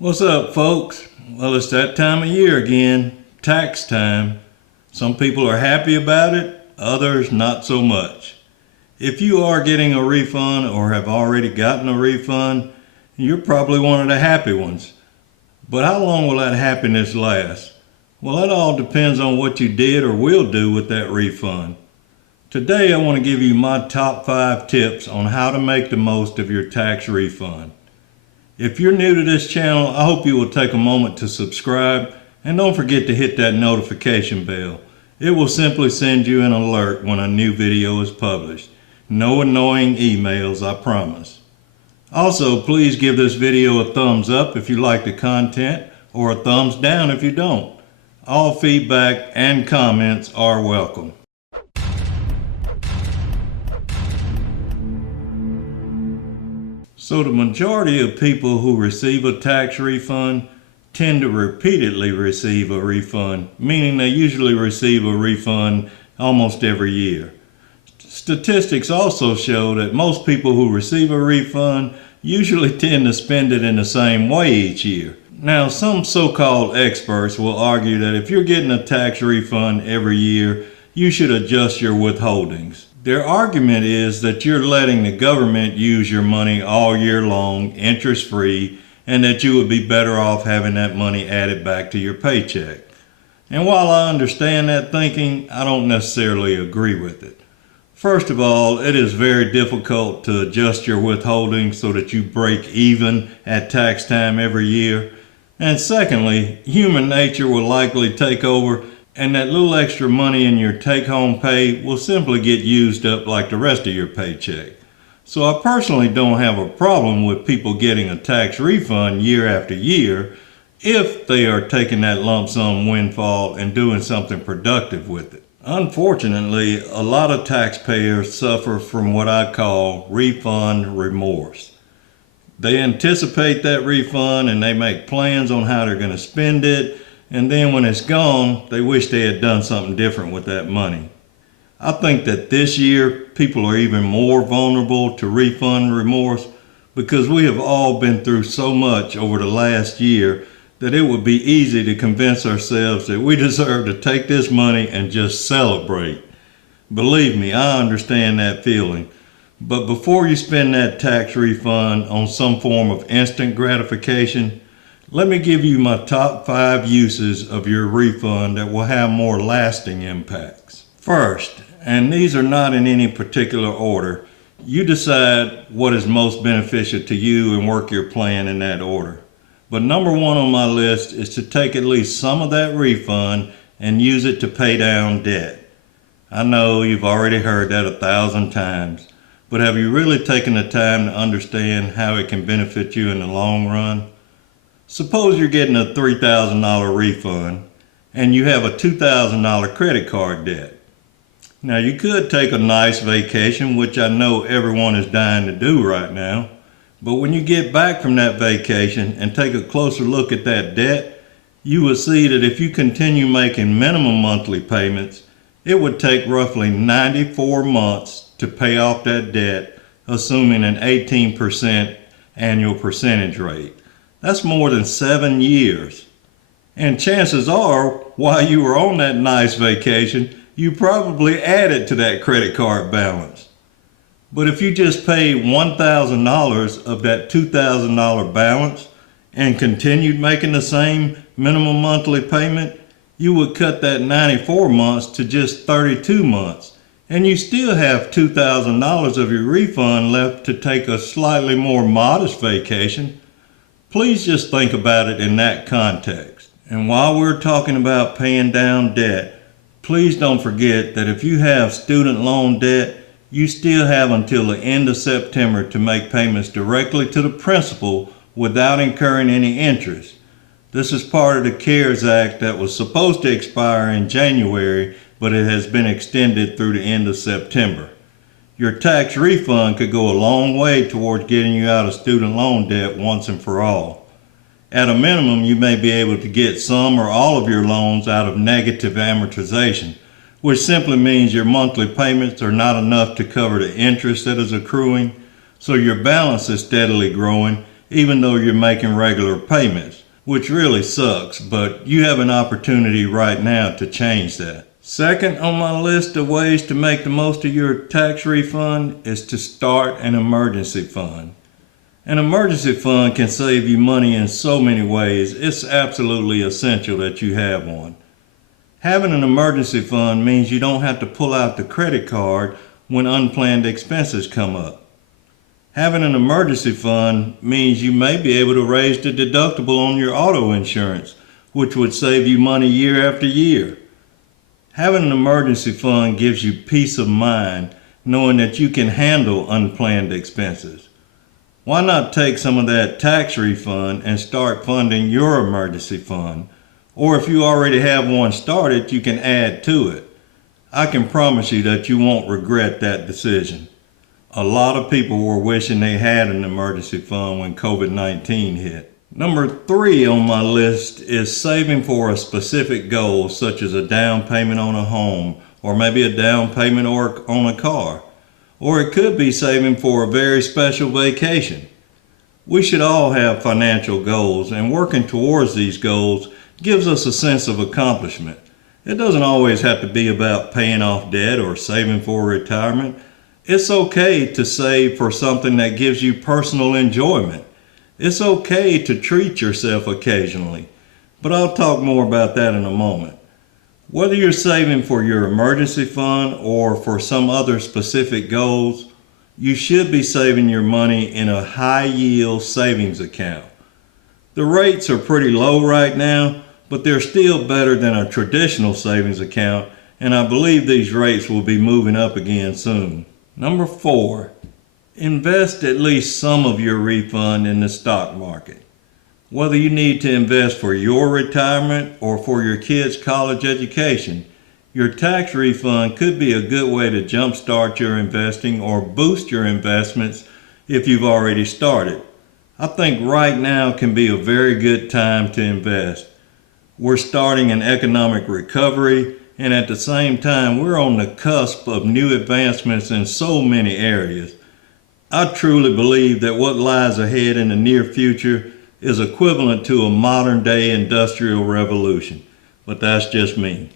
What's up, folks? Well, it's that time of year again, tax time. Some people are happy about it, others not so much. If you are getting a refund or have already gotten a refund, you're probably one of the happy ones. But how long will that happiness last? Well, that all depends on what you did or will do with that refund. Today, I want to give you my top 5 tips on how to make the most of your tax refund. If you're new to this channel, I hope you will take a moment to subscribe and don't forget to hit that notification bell. It will simply send you an alert when a new video is published. No annoying emails, I promise. Also, please give this video a thumbs up if you like the content or a thumbs down if you don't. All feedback and comments are welcome. So the majority of people who receive a tax refund tend to repeatedly receive a refund, meaning they usually receive a refund almost every year. Statistics also show that most people who receive a refund usually tend to spend it in the same way each year. Now, some so-called experts will argue that if you're getting a tax refund every year, you should adjust your withholdings. Their argument is that you're letting the government use your money all year long, interest-free, and that you would be better off having that money added back to your paycheck. And while I understand that thinking, I don't necessarily agree with it. First of all, it is very difficult to adjust your withholdings so that you break even at tax time every year. And secondly, human nature will likely take over, and that little extra money in your take-home pay will simply get used up like the rest of your paycheck. So I personally don't have a problem with people getting a tax refund year after year if they are taking that lump sum windfall and doing something productive with it. Unfortunately, a lot of taxpayers suffer from what I call refund remorse. They anticipate that refund and they make plans on how they're going to spend it. And then when it's gone, they wish they had done something different with that money. I think that this year, people are even more vulnerable to refund remorse because we have all been through so much over the last year that it would be easy to convince ourselves that we deserve to take this money and just celebrate. Believe me, I understand that feeling. But before you spend that tax refund on some form of instant gratification, let me give you my top 5 uses of your refund that will have more lasting impacts. First, and these are not in any particular order, you decide what is most beneficial to you and work your plan in that order. But number 1 on my list is to take at least some of that refund and use it to pay down debt. I know you've already heard that 1,000 times, but have you really taken the time to understand how it can benefit you in the long run? Suppose you're getting a $3,000 refund and you have a $2,000 credit card debt. Now you could take a nice vacation, which I know everyone is dying to do right now, but when you get back from that vacation and take a closer look at that debt, you will see that if you continue making minimum monthly payments, it would take roughly 94 months to pay off that debt, assuming an 18% annual percentage rate. That's more than 7 years. And chances are, while you were on that nice vacation, you probably added to that credit card balance. But if you just paid $1,000 of that $2,000 balance and continued making the same minimum monthly payment, you would cut that 94 months to just 32 months. And you still have $2,000 of your refund left to take a slightly more modest vacation. Please just think about it in that context. And while we're talking about paying down debt, please don't forget that if you have student loan debt, you still have until the end of September to make payments directly to the principal without incurring any interest. This is part of the CARES Act that was supposed to expire in January, but it has been extended through the end of September. Your tax refund could go a long way towards getting you out of student loan debt once and for all. At a minimum, you may be able to get some or all of your loans out of negative amortization, which simply means your monthly payments are not enough to cover the interest that is accruing, so your balance is steadily growing even though you're making regular payments, which really sucks, but you have an opportunity right now to change that. Second on my list of ways to make the most of your tax refund is to start an emergency fund. An emergency fund can save you money in so many ways. It's absolutely essential that you have one. Having an emergency fund means you don't have to pull out the credit card when unplanned expenses come up. Having an emergency fund means you may be able to raise the deductible on your auto insurance, which would save you money year after year. Having an emergency fund gives you peace of mind knowing that you can handle unplanned expenses. Why not take some of that tax refund and start funding your emergency fund? Or if you already have one started, you can add to it. I can promise you that you won't regret that decision. A lot of people were wishing they had an emergency fund when COVID-19 hit. Number 3 on my list is saving for a specific goal, such as a down payment on a home, or maybe a down payment on a car. Or it could be saving for a very special vacation. We should all have financial goals, and working towards these goals gives us a sense of accomplishment. It doesn't always have to be about paying off debt or saving for retirement. It's okay to save for something that gives you personal enjoyment. It's okay to treat yourself occasionally, but I'll talk more about that in a moment. Whether you're saving for your emergency fund or for some other specific goals, you should be saving your money in a high-yield savings account. The rates are pretty low right now, but they're still better than a traditional savings account, and I believe these rates will be moving up again soon. Number 4, invest at least some of your refund in the stock market. Whether you need to invest for your retirement or for your kids' college education, your tax refund could be a good way to jumpstart your investing or boost your investments if you've already started. I think right now can be a very good time to invest. We're starting an economic recovery, and at the same time, we're on the cusp of new advancements in so many areas. I truly believe that what lies ahead in the near future is equivalent to a modern-day industrial revolution, but that's just me.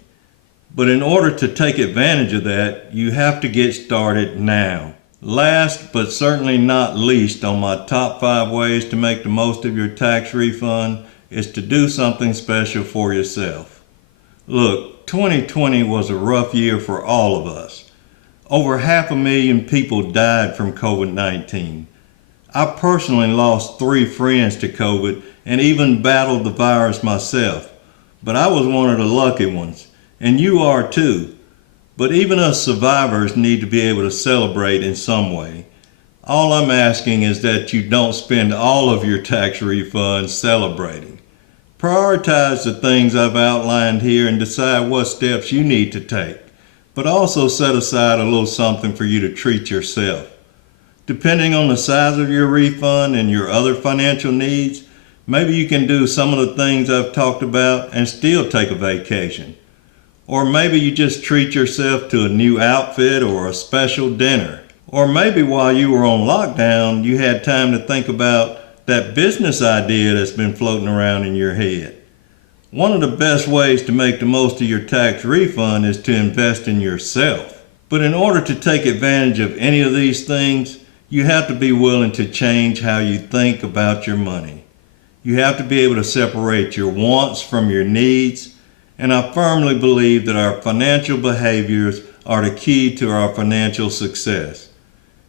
But in order to take advantage of that, you have to get started now. Last, but certainly not least, on my top 5 ways to make the most of your tax refund is to do something special for yourself. Look, 2020 was a rough year for all of us. Over 500,000 people died from COVID-19. I personally lost 3 friends to COVID and even battled the virus myself. But I was one of the lucky ones, and you are too. But even us survivors need to be able to celebrate in some way. All I'm asking is that you don't spend all of your tax refunds celebrating. Prioritize the things I've outlined here and decide what steps you need to take. But also set aside a little something for you to treat yourself. Depending on the size of your refund and your other financial needs, maybe you can do some of the things I've talked about and still take a vacation. Or maybe you just treat yourself to a new outfit or a special dinner. Or maybe while you were on lockdown, you had time to think about that business idea that's been floating around in your head. One of the best ways to make the most of your tax refund is to invest in yourself. But in order to take advantage of any of these things, you have to be willing to change how you think about your money. You have to be able to separate your wants from your needs, and I firmly believe that our financial behaviors are the key to our financial success.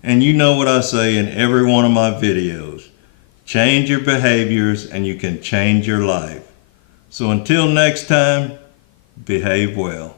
And you know what I say in every one of my videos. Change your behaviors and you can change your life. So until next time, behave well.